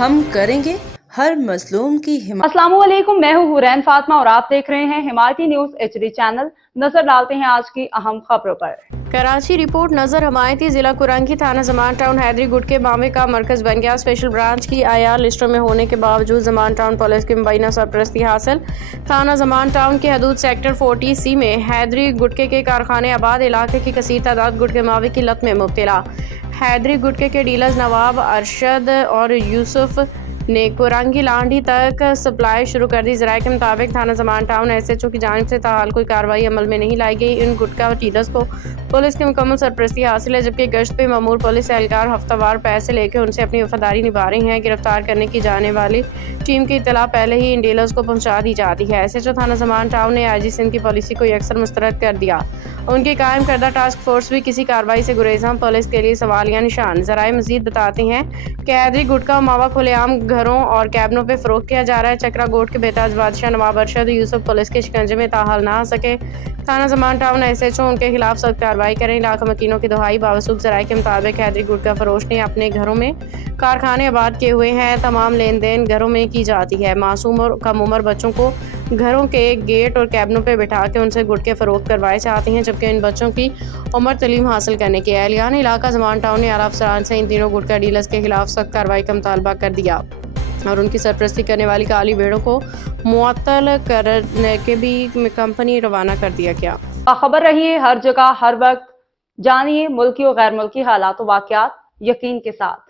हम करेंगे हर मजलूम की हिमायत। अस्सलामुअलैकुम, मैं हूँ हुरैन फातिमा और आप देख रहे हैं हिमायती न्यूज एचडी चैनल। नजर डालते हैं आज की अहम खबरों पर। कराची रिपोर्ट नजर हमायती जिला कुरंगी थाना जमान टाउन हैदरी गुटके मामले का मरकज बन गया। स्पेशल ब्रांच की आईआर लिस्टों में होने के बावजूद जमान टाउन पुलिस की मुबैना सरपरस्ती हासिल। थाना जमान टाउन के हदूद सेक्टर 40C में हैदरी गुटके के कारखाने आबाद इलाके की कसीर तादाद गुटके मावे की लत में मुब्तला। हैदरी गुटके के डीलर्स नवाब, अरशद और यूसुफ ने कुरंगी लांडी तक सप्लाई शुरू कर दी। जराये के मुताबिक थाना जमान टाउन SHO की जानिब से ताहाल कोई कार्रवाई अमल में नहीं लाई गई। इन गुटका डीलर्स को पुलिस की मुकम्मल सरपरस्ती हासिल है, जबकि गश्त पे मामूर पुलिस एहलकार हफ्तावार पैसे लेकर उनसे अपनी वफादारी निभा रही हैं। गिरफ्तार करने की जाने वाली टीम की इत्तला पहले ही इन डीलर्स को पहुंचा दी जाती है। SHO थाना जमान टाउन ने IG सिंध की पॉलिसी को यकसर मुस्तरद कर दिया। उनकी कायम करदा टास्क फोर्स भी किसी कार्रवाई से गुरेज़ा। पुलिस के लिए सवालिया निशान। जराये मजीद बताते हैं कि हैदरी गुटका मावा खुलेआम घरों और कैबनों पे फरोख्त किया जा रहा है। चक्रा गोट के बेताज बादशाह नवाब अरशद यूसुफ पुलिस के शिकंजे में ताहाल ना आ सके। थाना जमान टाउन SHO उनके खिलाफ सख्त कार्रवाई करें। इलाका मकीनों की दुहाई। बावसूख जराये के मुताबिक हैदरी गुटका फरोश ने अपने घरों में कारखाने आबाद किए हुए हैं। तमाम लेन देन घरों में की जाती है। मासूम और कम उम्र बच्चों को घरों के गेट और कैबनों पर बिठा के उनसे गुटके फरोख्त करवाए जाते हैं, जबकि इन बच्चों की उम्र तलीम हासिल करने की है। एहलियान इलाका जमान टाउन ने आला अफसरान से इन तीनों गुटका डीलर्स के खिलाफ सख्त कार्रवाई का मुतालबा कर दिया और उनकी सरपरस्ती करने वाली काली भेड़ों को मुअत्तल करने के भी कंपनी रवाना कर दिया गया। खबर रहिए हर जगह हर वक्त। जानिए मुल्की और गैर मुल्की हालात व वाक़यात यकीन के साथ।